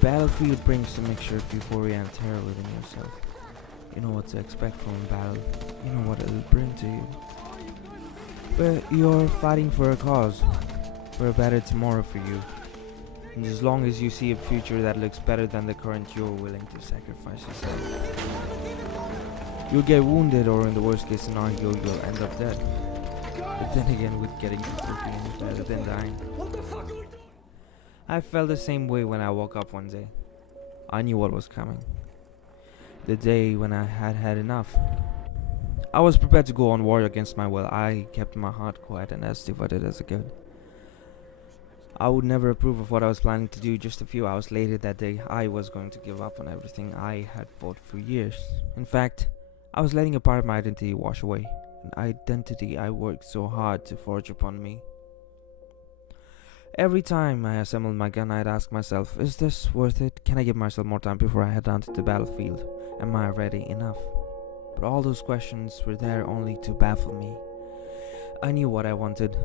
Battlefield brings a mixture of euphoria and terror within yourself. You know what to expect from a battle. You know what it'll bring to you. But you're fighting for a cause, for a better tomorrow for you. And as long as you see a future that looks better than the current, you're willing to sacrifice yourself. You'll get wounded, or in the worst case scenario, you'll end up dead. But then again, with getting to cooking is better than dying. I felt the same way when I woke up one day. I knew what was coming. The day when I had had enough. I was prepared to go on war against my will. I kept my heart quiet and as devoted as I could. I would never approve of what I was planning to do. Just a few hours later that day, I was going to give up on everything I had fought for years. In fact, I was letting a part of my identity wash away. An identity I worked so hard to forge upon me. Every time I assembled my gun, I'd ask myself, is this worth it? Can I give myself more time before I head down to the battlefield? Am I ready enough? But all those questions were there only to baffle me. I knew what I wanted.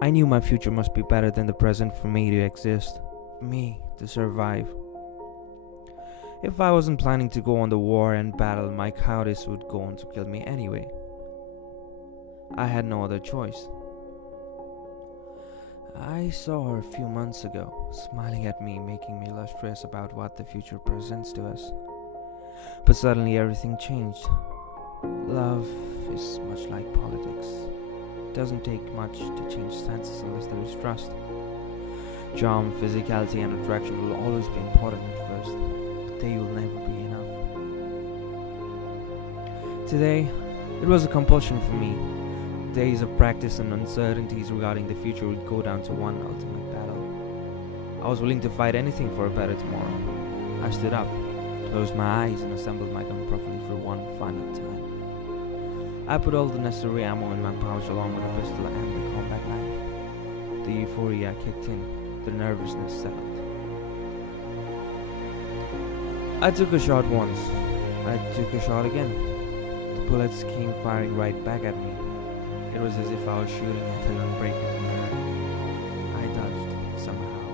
I knew my future must be better than the present for me to exist, for me to survive. If I wasn't planning to go on the war and battle, my cowardice would go on to kill me anyway. I had no other choice. I saw her a few months ago, smiling at me, making me less stressed about what the future presents to us. But suddenly everything changed. Love is much like politics. It doesn't take much to change stances unless there is trust. Charm, physicality and attraction will always be important at first, but they will never be enough. Today, it was a compulsion for me. Days of practice and uncertainties regarding the future would go down to one ultimate battle. I was willing to fight anything for a better tomorrow. I stood up, closed my eyes and assembled my gun properly for one final time. I put all the necessary ammo in my pouch along with a pistol and the combat knife. The euphoria kicked in, the nervousness settled. I took a shot once. I took a shot again. The bullets came firing right back at me. It was as if I was shooting at an unbreakable mirror. I dodged, somehow,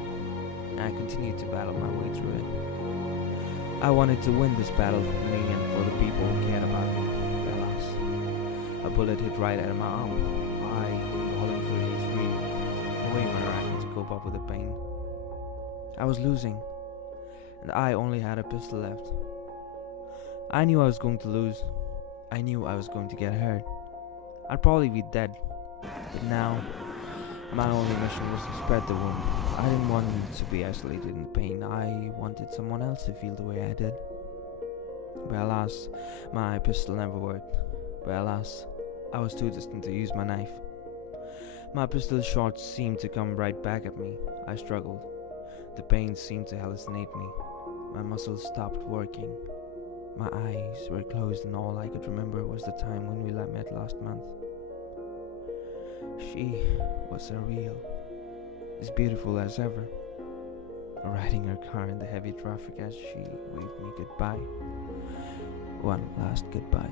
and I continued to battle my way through it. I wanted to win this battle for me and for the people who cared about me. Alas, a bullet hit right at my arm. I involuntarily threw away my rifle to cope up with the pain. I was losing, and I only had a pistol left. I knew I was going to lose. I knew I was going to get hurt. I'd probably be dead, but now my only mission was to spread the wound. I didn't want to be isolated in pain. I wanted someone else to feel the way I did. But alas, my pistol never worked. But alas, I was too distant to use my knife. My pistol shots seemed to come right back at me. I struggled. The pain seemed to hallucinate me. My muscles stopped working. My eyes were closed and all I could remember was the time when we met last month. She was surreal, as beautiful as ever, riding her car in the heavy traffic as she waved me goodbye. One last goodbye.